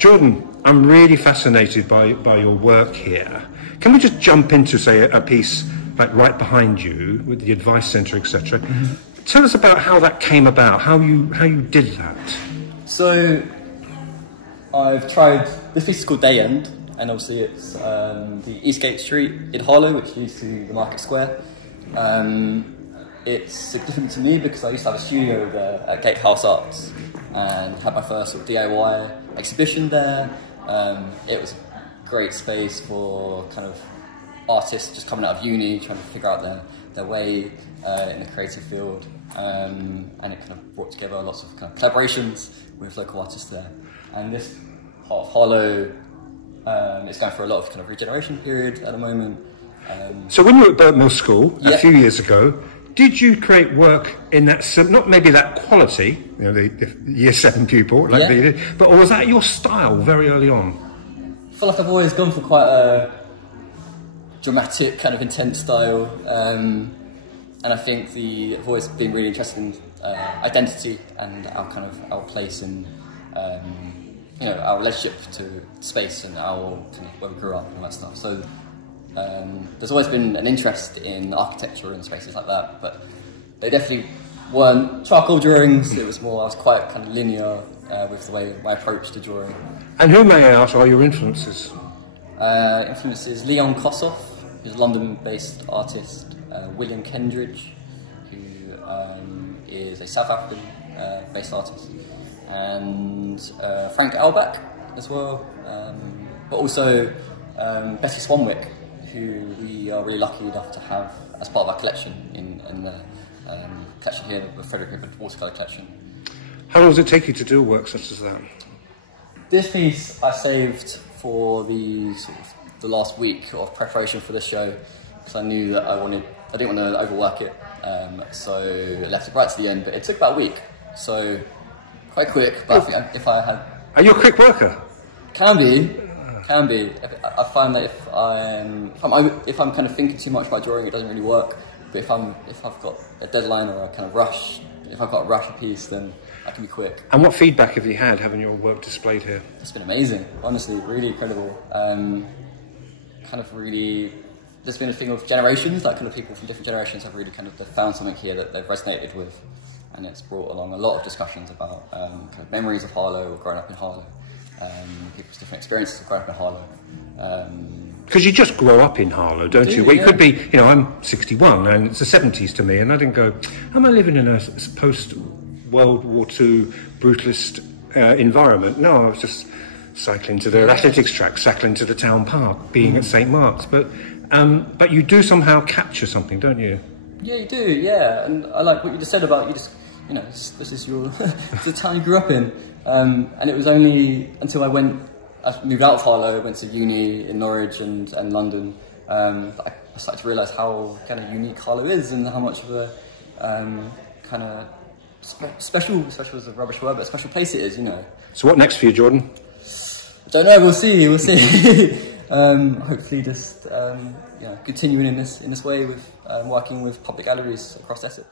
Jordan, I'm really fascinated by your work here. Can we just jump into, say, a piece like right behind you with the Advice Centre, etc.? Mm-hmm. Tell us about how that came about, how you did that. So, I've tried, this piece is called Day End, and obviously it's the Eastgate Street in Harlow, which leads to the Market Square. It's significant to me because I used to have a studio there at Gatehouse Arts and had my first sort of DIY exhibition there. It was a great space for kind of artists just coming out of uni, trying to figure out their way in the creative field. And it kind of brought together lots of kind of collaborations with local artists there. And this part of Harlow is going through a lot of kind of regeneration period at the moment. So when you were at Burtmill School yeah. a few years ago, did you create work in that, not maybe that quality, you know, the year 7 pupil, like they did, but or was that your style very early on? I feel like I've always gone for quite a dramatic, kind of intense style, and I think I've always been really interested in identity and our place in, you know, our relationship to space and our kind of where we grew up and all that stuff. So. There's always been an interest in architecture and spaces like that, but they definitely weren't charcoal drawings. It was more, I was quite kind of linear with the way my approach to drawing. And who, may I ask, are your influences? Influences Leon Kossoff, who's a London-based artist, William Kendridge, who is a South African-based artist, and Frank Albach as well, but also Betty Swanwick, who we are really lucky enough to have as part of our collection in the collection here, the Frederick Ribbon watercolour collection. How long does it take you to do a work such as that? This piece I saved for the last week of preparation for the show because I knew that I didn't want to overwork it, so I left it right to the end. But it took about a week, so quite quick. But if I had, are you a quick worker? Can be. I find that if I'm kind of thinking too much about drawing, it doesn't really work. But if I've got a deadline or a kind of rush, if I've got to rush a piece, then I can be quick. And what feedback have you had having your work displayed here? It's been amazing, honestly, really incredible. Kind of really, there's been a thing of generations, like kind of people from different generations have really kind of found something here that they've resonated with, and it's brought along a lot of discussions about kind of memories of Harlow or growing up in Harlow. People's different experiences of growing up in Harlow. Because you just grow up in Harlow, don't you? Well, yeah. You could be, you know, I'm 61 and it's the 70s to me, and I didn't go, am I living in a post-World War II brutalist environment? No, I was just cycling to the athletics track, cycling to the town park, being at St. Mark's. But you do somehow capture something, don't you? Yeah, you do, yeah. And I like what you just said about, you know, this is the town you grew up in. And it was only until I moved out of Harlow, went to uni in Norwich and London, that I started to realise how kind of unique Harlow is and how much of a kind of special is a rubbish word, but a special place it is, you know. So what next for you, Jordan? I don't know, we'll see. Hopefully just continuing in this way with working with public galleries across Essex.